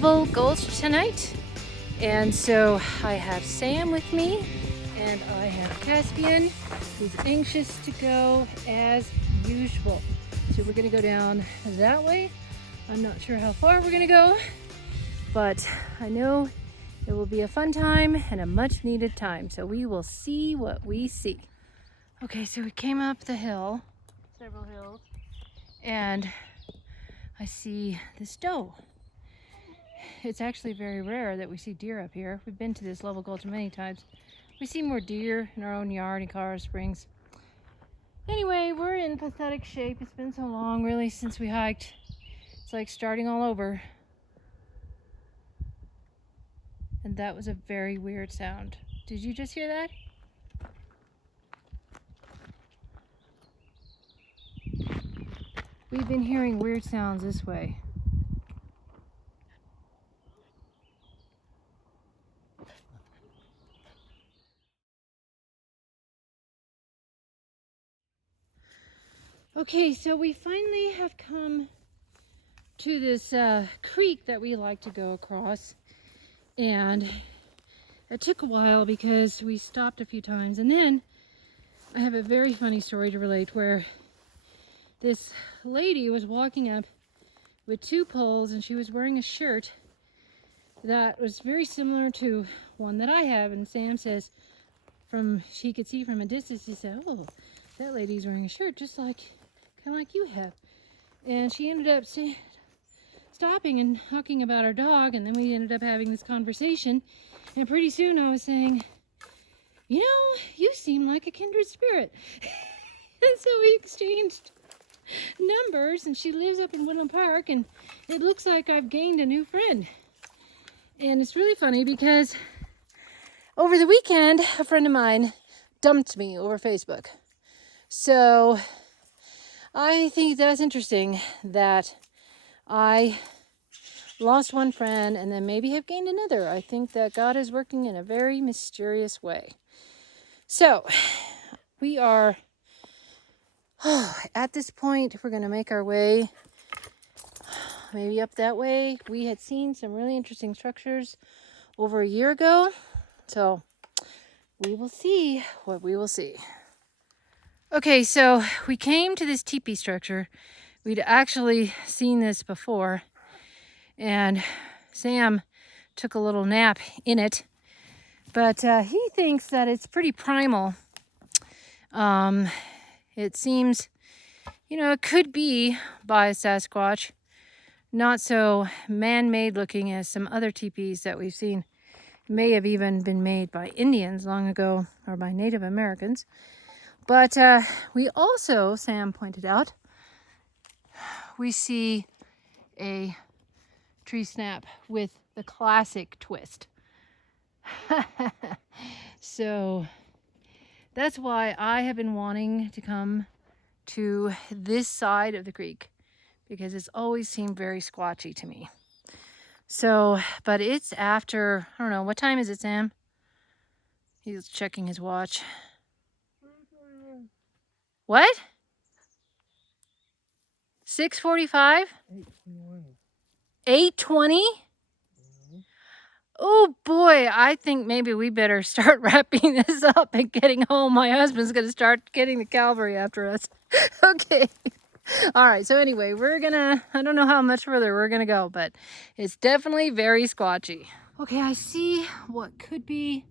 Lovell Gulch tonight. And so I have Sam with me and I have Caspian, who's anxious to go as usual. So we're gonna go down that way. I'm not sure how far we're gonna go, but I know it will be a fun time and a much needed time. So we will see what we see. Okay, so we came up the hill, several hills, and I see this doe. It's actually very rare that we see deer up here. We've been to this Lovell Gulch many times. We see more deer in our own yard in Colorado Springs. Anyway, we're in pathetic shape. It's been so long, really, since we hiked. It's like starting all over. And that was a very weird sound. Did you just hear that? We've been hearing weird sounds this way. Okay, so we finally have come to this creek that we like to go across, and it took a while because we stopped a few times. And then I have a very funny story to relate where this lady was walking up with two poles and she was wearing a shirt that was very similar to one that I have. And Sam says she could see from a distance, he said, "Oh, that lady's wearing a shirt just like kind of like you have." And she ended up stopping and talking about our dog, and then we ended up having this conversation. And pretty soon I was saying, "You know, you seem like a kindred spirit." And so we exchanged numbers, and she lives up in Woodland Park, and it looks like I've gained a new friend. And it's really funny because over the weekend, a friend of mine dumped me over Facebook. So I think that's interesting that I lost one friend and then maybe have gained another. I think that God is working in a very mysterious way. So we are at this point, we're going to make our way maybe up that way. We had seen some really interesting structures over a year ago. So we will see what we will see. Okay, so we came to this teepee structure. We'd actually seen this before, and Sam took a little nap in it, but he thinks that it's pretty primal. It seems, it could be by a Sasquatch, not so man-made looking as some other teepees that we've seen. May have even been made by Indians long ago, or by Native Americans. But we also, Sam pointed out, we see a tree snap with the classic twist. So that's why I have been wanting to come to this side of the creek, because it's always seemed very squatchy to me. So, but it's after, I don't know, what time is it, Sam? He's checking his watch. What? 6:45? 8:20? Oh boy, I think maybe we better start wrapping this up and getting home. My husband's gonna start getting the cavalry after us. Okay. All right, so anyway, I don't know how much further we're gonna go, but it's definitely very squatchy. Okay, I see what could be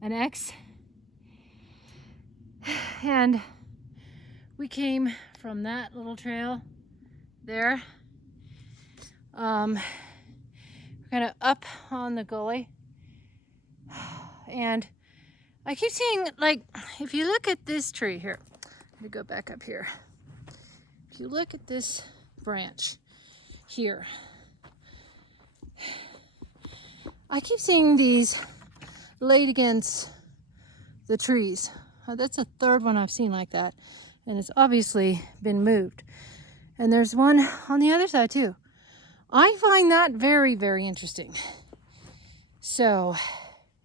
an X. And we came from that little trail there. We're kind of up on the gully. And I keep seeing, like, if you look at this tree here, let me go back up here. If you look at this branch here, I keep seeing these laid against the trees. That's the third one I've seen like that, and it's obviously been moved. And there's one on the other side too. I find that very, very interesting. So,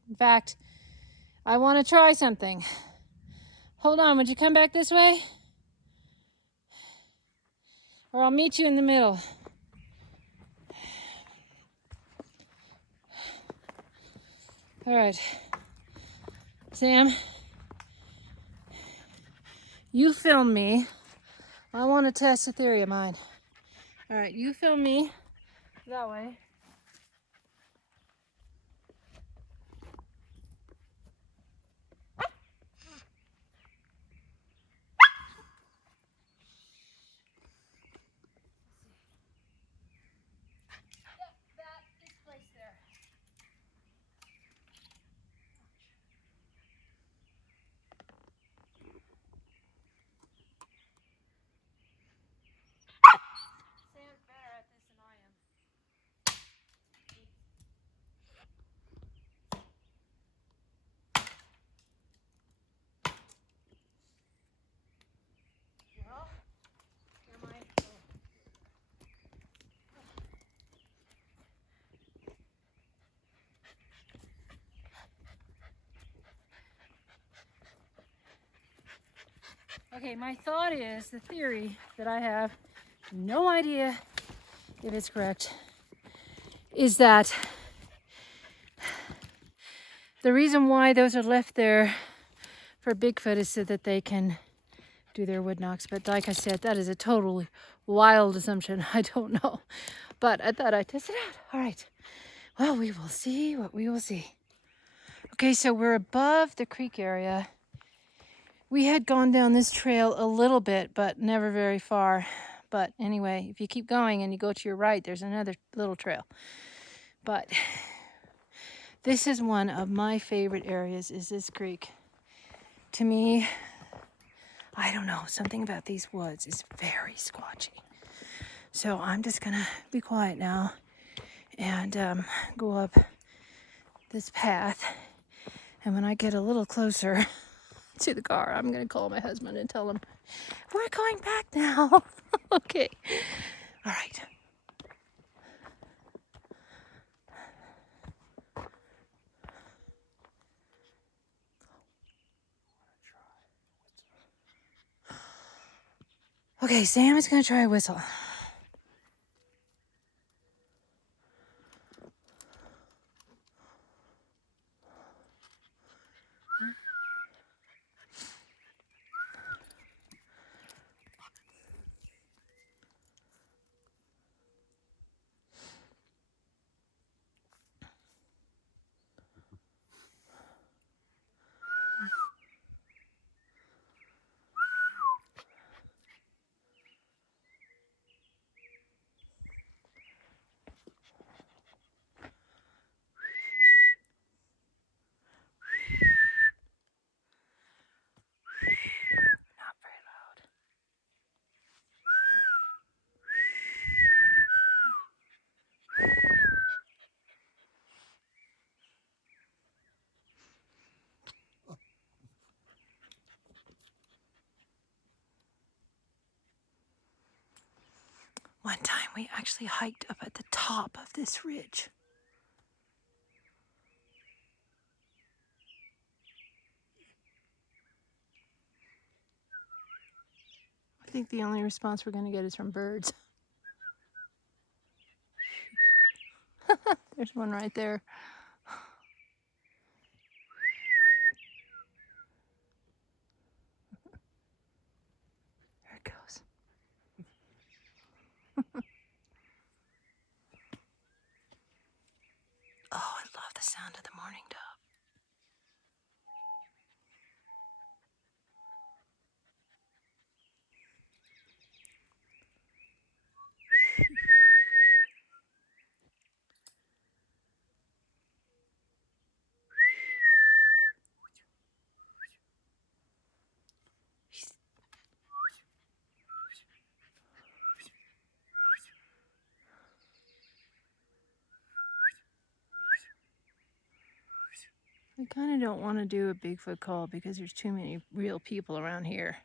in fact, I want to try something. Hold on, would you come back this way? Or I'll meet you in the middle. All right, Sam, you film me. I want to test a theory of mine. All right, you film me that way. Sam's better at this than I am. Well, am I? Okay, my thought is, the theory that I have, no idea if it's correct, is that the reason why those are left there for Bigfoot is so that they can do their wood knocks. But like I said, that is a totally wild assumption. I don't know. But I thought I'd test it out. All right. Well, we will see what we will see. Okay, so we're above the creek area. We had gone down this trail a little bit, but never very far. But anyway, if you keep going and you go to your right, there's another little trail. But this is one of my favorite areas, is this creek. To me, I don't know, something about these woods is very squatchy. So I'm just gonna be quiet now and go up this path. And when I get a little closer to the car, I'm gonna call my husband and tell him, we're going back now. Okay, all right. Okay, Sam is gonna try a whistle. Not very loud. One time we actually hiked up at the top of this ridge. I think the only response we're gonna get is from birds. There's one right there. There it goes. Oh, I love the sound of the mourning dove. I kind of don't want to do a Bigfoot call because there's too many real people around here.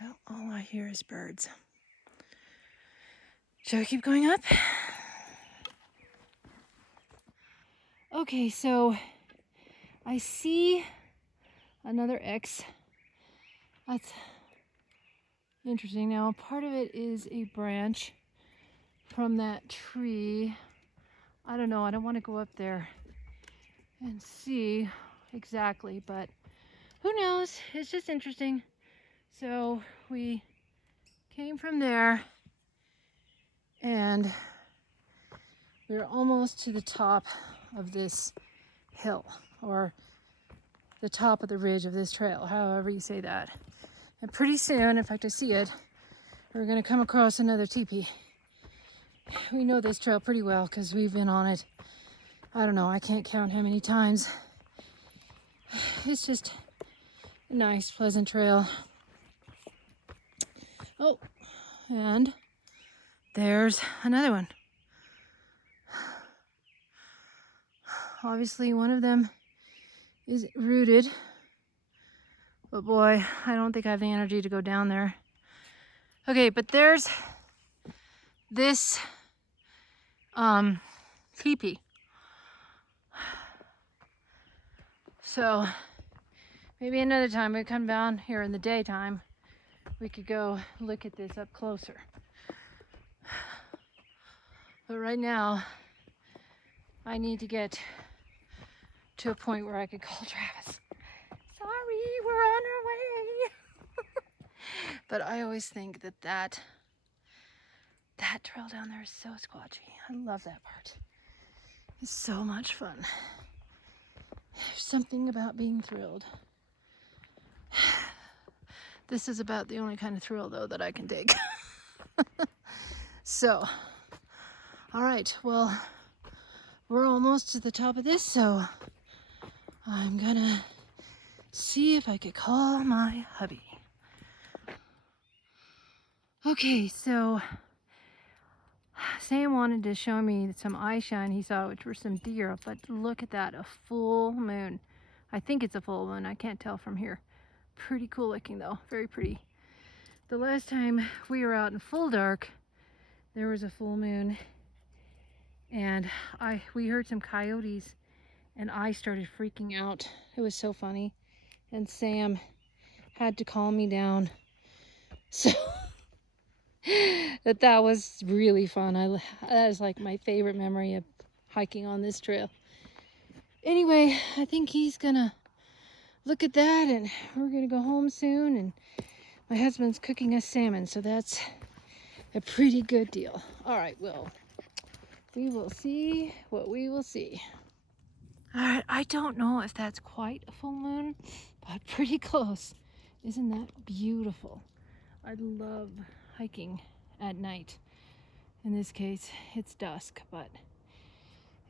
Well, all I hear is birds. Shall we keep going up? Okay, so I see another X. That's interesting. Now, part of it is a branch from that tree. I don't know. I don't want to go up there and see exactly, but who knows? It's just interesting. So we came from there and we're almost to the top of this hill, or the top of the ridge of this trail, however you say that. And pretty soon, in fact I see it, we're gonna come across another teepee. We know this trail pretty well because we've been on it. I don't know, I can't count how many times. It's just a nice, pleasant trail. Oh, and there's another one. Obviously one of them is rooted, but boy, I don't think I have the energy to go down there. Okay, but there's this teepee. So maybe another time we come down here in the daytime, we could go look at this up closer. But right now, I need to get to a point where I could call Travis. Sorry, we're on our way. But I always think that trail down there is so squatchy. I love that part. It's so much fun. There's something about being thrilled. This is about the only kind of thrill, though, that I can take. So, all right, well, we're almost to the top of this, so I'm gonna see if I could call my hubby. Okay, so Sam wanted to show me some eye shine he saw, which were some deer, but look at that, a full moon. I think it's a full moon, I can't tell from here. Pretty cool looking though, very pretty. The last time we were out in full dark, there was a full moon, and we heard some coyotes, and I started freaking out. It was so funny, and Sam had to calm me down. So that was really fun. That is like my favorite memory of hiking on this trail. Anyway, I think he's gonna look at that, and we're gonna go home soon, and my husband's cooking us salmon, so that's a pretty good deal. All right, well, we will see what we will see. All right, I don't know if that's quite a full moon, but pretty close. Isn't that beautiful? I love hiking at night. In this case, it's dusk, but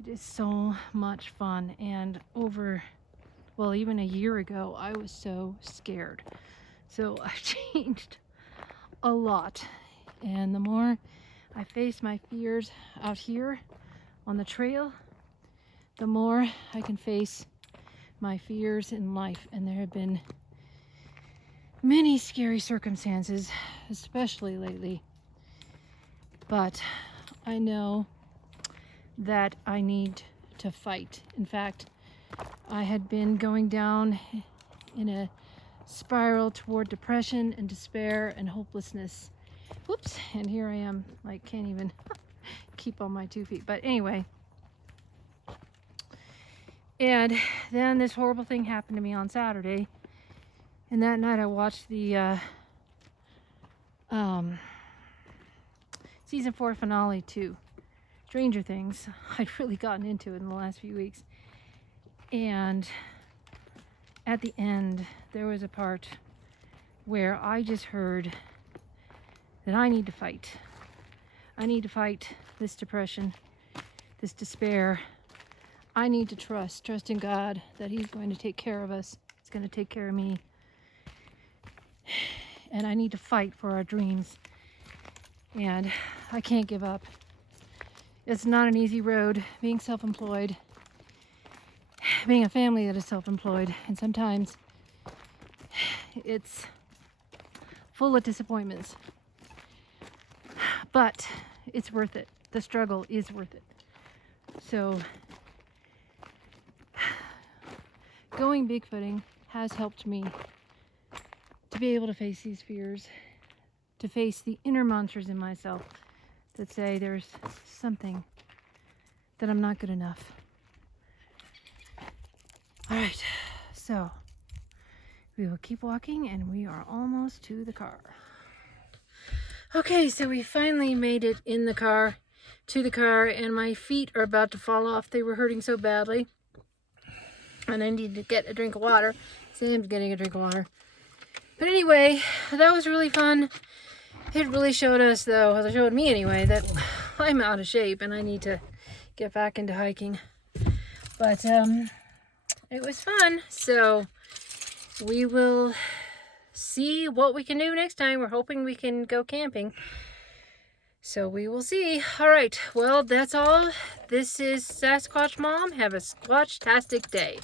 it is so much fun. And well, even a year ago, I was so scared. So I've changed a lot. And the more I face my fears out here on the trail, the more I can face my fears in life. And there have been many scary circumstances, especially lately. But I know that I need to fight. In fact, I had been going down in a spiral toward depression and despair and hopelessness. Whoops, and here I am, like, can't even keep on my 2 feet. But anyway, and then this horrible thing happened to me on Saturday, and that night I watched the season 4 finale to Stranger Things. I'd really gotten into it in the last few weeks, and at the end there was a part where I just heard that I need to fight. I need to fight this depression, this despair. I need to trust in God that He's going to take care of us. He's going to take care of me. And I need to fight for our dreams. And I can't give up. It's not an easy road, being self-employed, being a family that is self-employed, and sometimes it's full of disappointments. But it's worth it. The struggle is worth it. So going Bigfooting has helped me to be able to face these fears, to face the inner monsters in myself that say there's something, that I'm not good enough. All right, so we will keep walking and we are almost to the car. Okay, so we finally made it in the car, to the car, and my feet are about to fall off. They were hurting so badly. And I need to get a drink of water. Sam's getting a drink of water. But anyway, that was really fun. It really showed us, though, it showed me anyway, that I'm out of shape and I need to get back into hiking. But it was fun. So we will see what we can do next time. We're hoping we can go camping. So we will see. All right, well, that's all. This is Sasquatch Mom. Have a squatch-tastic day.